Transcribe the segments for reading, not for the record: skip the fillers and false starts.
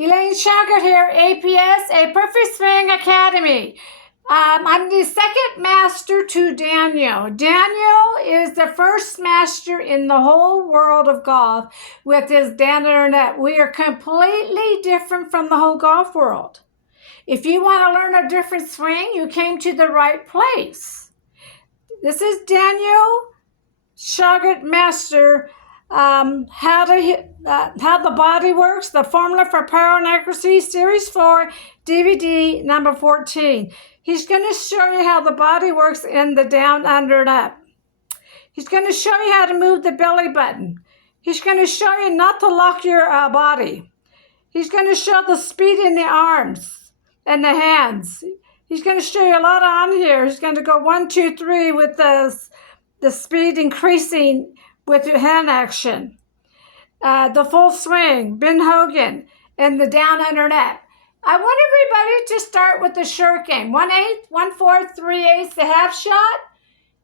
Elaine Shauger here, APS, A Perfect Swing Academy. I'm the second master to Daniel. Daniel is the first master in the whole world of golf with his down internet. We are completely different from the whole golf world. If you want to learn a different swing, you came to the right place. This is Daniel Shauger Master. How the body works, the formula for power and accuracy, series 4, DVD number 14. He's going to show you how the body works in the down, under, and up. He's going to show you how to move the belly button. He's going to show you not to lock your body. He's going to show the speed in the arms and the hands. He's going to show you a lot on here. He's going to go 1, 2, 3 with the speed increasing with your hand action. The full swing, Ben Hogan, and the down under net. I want everybody to start with the short game. 1/8, 1/4, 3/8, the half shot.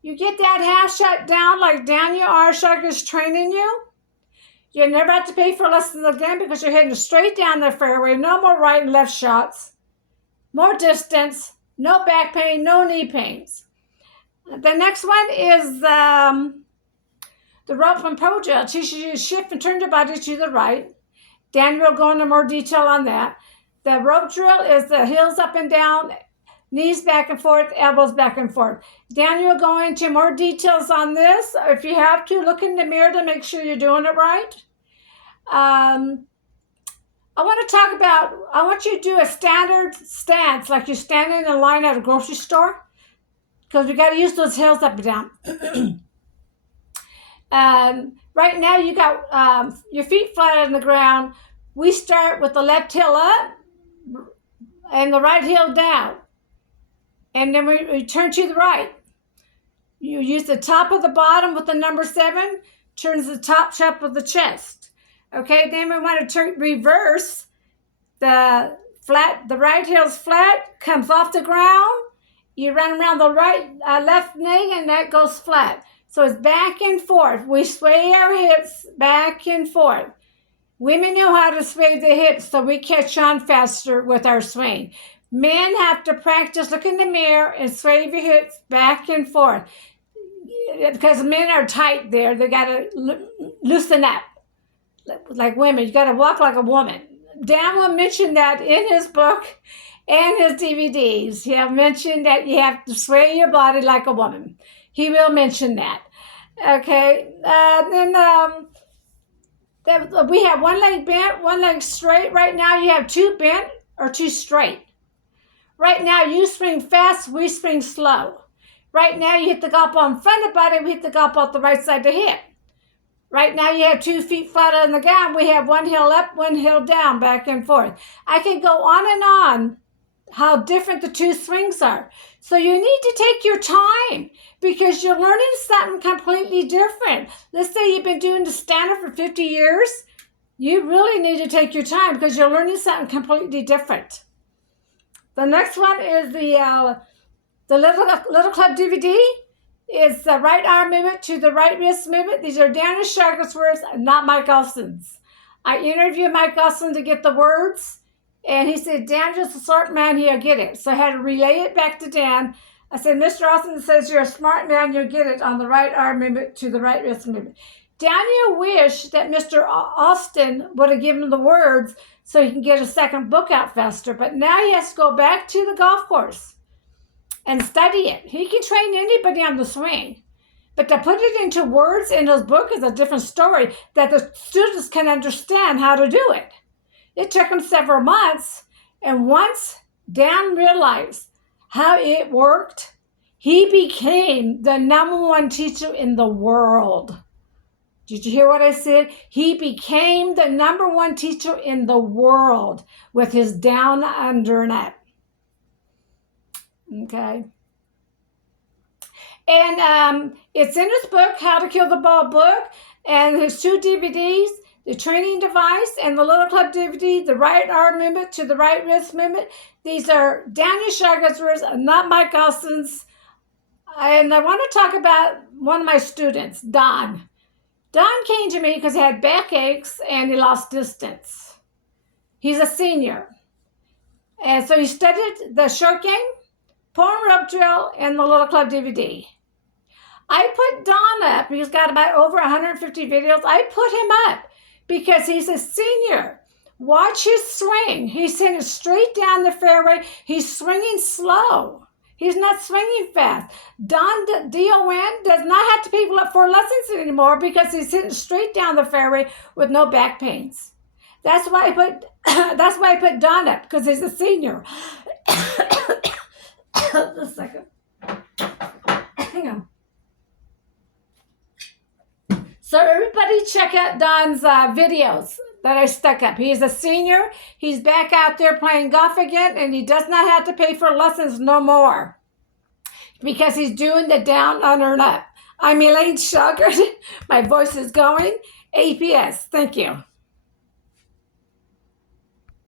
You get that half shot down like Daniel R. Shauger is training you. You never have to pay for lessons again because you're hitting straight down the fairway. No more right and left shots. More distance, no back pain, no knee pains. The next one is the rope from Pro Gel teaches you to shift and turn your body to the right. Daniel will go into more detail on that. The rope drill is the heels up and down, knees back and forth, elbows back and forth. Daniel will go into more details on this. If you have to, look in the mirror to make sure you're doing it right. I want you to do a standard stance, like you're standing in line at a grocery store, because we got to use those heels up and down. Right now you got your feet flat on the ground. We start with the left heel up and the right heel down. And then we turn to the right. You use the top of the bottom with the number 7, turns the top shelf of the chest. Okay, then we want to reverse the right heel's flat, comes off the ground. You run around the left knee and that goes flat. So it's back and forth. We sway our hips back and forth. Women know how to sway the hips, so we catch on faster with our swing. Men have to practice, look in the mirror and sway your hips back and forth. Because men are tight there. They got to loosen up. Like women, you got to walk like a woman. Dan will mention that in his book and his DVDs. He have mentioned that you have to sway your body like a woman. He will mention that. Okay. Then we have one leg bent, one leg straight. Right now you have 2 bent or 2 straight. Right now you swing fast, we swing slow. Right now you hit the golf ball in front of the body, we hit the golf ball at the right side of the hip. Right now you have 2 feet flat on the ground. We have 1 heel up, 1 heel down, back and forth. I can go on and on how different the 2 swings are. So you need to take your time because you're learning something completely different. Let's say you've been doing the standard for 50 years. You really need to take your time because you're learning something completely different. The next one is the Little Club DVD. It's the right arm movement to the right wrist movement. These are Daniel Shauger's words, not Mike Elson's. I interviewed Mike Elson to get the words. And he said, Daniel's a smart man, he'll get it. So I had to relay it back to Dan. I said, Mr. Austin says you're a smart man, you'll get it on the right arm movement to the right wrist movement. Daniel wished that Mr. Austin would have given him the words so he can get a second book out faster. But now he has to go back to the golf course and study it. He can train anybody on the swing. But to put it into words in his book is a different story that the students can understand how to do it. It took him several months, and once Dan realized how it worked, he became the #1 teacher in the world. Did you hear what I said? He became the #1 teacher in the world with his down, under, and up. Okay. And it's in his book, How to Kill the Ball book, and his 2 DVDs. The training device and the Little Club DVD, the right arm movement to the right wrist movement. These are Daniel Shauger's words, not Mike Elson's. And I want to talk about one of my students, Don. Don came to me because he had backaches and he lost distance. He's a senior. And so he studied the short game, pull and rope drill, and the Little Club DVD. I put Don up. He's got about over 150 videos. I put him up because he's a senior. Watch his swing. He's sending it straight down the fairway. He's swinging slow. He's not swinging fast. Don does not have to pay for lessons anymore because he's hitting straight down the fairway with no back pains. That's why I put Don up, because he's a senior. Just a second. Hang on. So everybody check out Don's videos that I stuck up. He is a senior. He's back out there playing golf again, and he does not have to pay for lessons no more because he's doing the down, under, and up. I'm Elaine Shauger. My voice is going. APS. Thank you.